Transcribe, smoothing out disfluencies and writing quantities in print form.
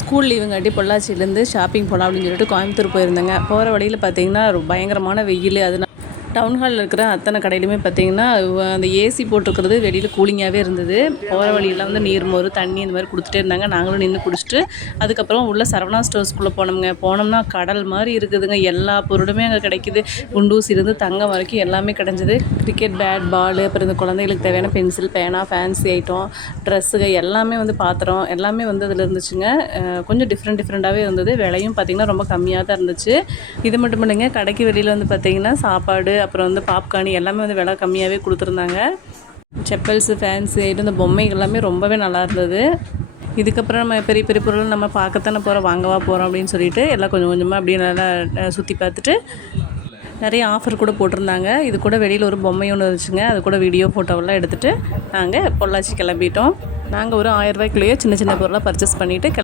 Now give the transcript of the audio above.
School லீவுங்காட்டி பொள்ளாச்சியிலேருந்து shopping போகலாம் அப்படின்னு சொல்லிட்டு கோயம்புத்தூர் போயிருந்தேங்க. போகிற வழியில் பார்த்தீங்கன்னா பயங்கரமான வெயில். அதனால டவுன் ஹாலில் இருக்கிற அத்தனை கடையிலுமே பார்த்தீங்கன்னா அந்த ஏசி போட்டிருக்கிறது வெளியில் கூலிங்காகவே இருந்தது. போகிற வழியெல்லாம் வந்து நீர்மோர் தண்ணி இந்த மாதிரி கொடுத்துட்டே இருந்தாங்க. நாங்களும் நின்று குடிச்சிட்டு அதுக்கப்புறம் உள்ள சரவணா ஸ்டோர்ஸ்குள்ளே போனோம்னா கடல் மாதிரி இருக்குதுங்க. எல்லா பொருளுமே அங்கே கிடைக்கிது. குண்டூசிலிருந்து தங்கம் வரைக்கும் எல்லாமே கிடஞ்சிது. கிரிக்கெட் பேட் பால், அப்புறம் இந்த குழந்தைகளுக்கு தேவையான பென்சில் பேனா ஃபேன்சி ஐட்டம் ட்ரெஸ்ஸுங்க எல்லாமே வந்து பாத்திரம் எல்லாமே வந்து அதில் இருந்துச்சுங்க. கொஞ்சம் டிஃப்ரெண்ட்டாகவே இருந்தது. விலையும் பார்த்திங்கன்னா ரொம்ப கம்மியாக தான் இருந்துச்சு. இது மட்டும் இல்லைங்க, கடைக்கு வெளியில் வந்து பார்த்திங்கன்னா சாப்பாடு அப்புறம் வந்து பாப்கார்ன் எல்லாமே வந்து விலை கம்மியாகவே கொடுத்துருந்தாங்க. செப்பல்ஸு ஃபேன்சி ஐட்டம் இந்த பொம்மைகள் எல்லாமே ரொம்பவே நல்லா இருந்தது. இதுக்கப்புறம் நம்ம பெரிய பெரிய பொருள் நம்ம பார்க்கத்தானே போகிறோம், வாங்கவா போகிறோம் அப்படின்னு சொல்லிட்டு எல்லாம் கொஞ்சம் கொஞ்சமாக அப்படியே நல்லா சுற்றி பார்த்துட்டு நிறைய ஆஃபர் கூட போட்டிருந்தாங்க. இது கூட வெளியில் ஒரு பொம்மை ஒன்று இருந்துச்சுங்க. அது கூட வீடியோ ஃபோட்டோவெல்லாம் எடுத்துகிட்டு நாங்கள் பொள்ளாச்சி கிளம்பிட்டோம். நாங்கள் ஒரு 1000 ரூபாய்க்குள்ளேயே சின்ன சின்ன பொருளாக பர்ச்சேஸ் பண்ணிவிட்டு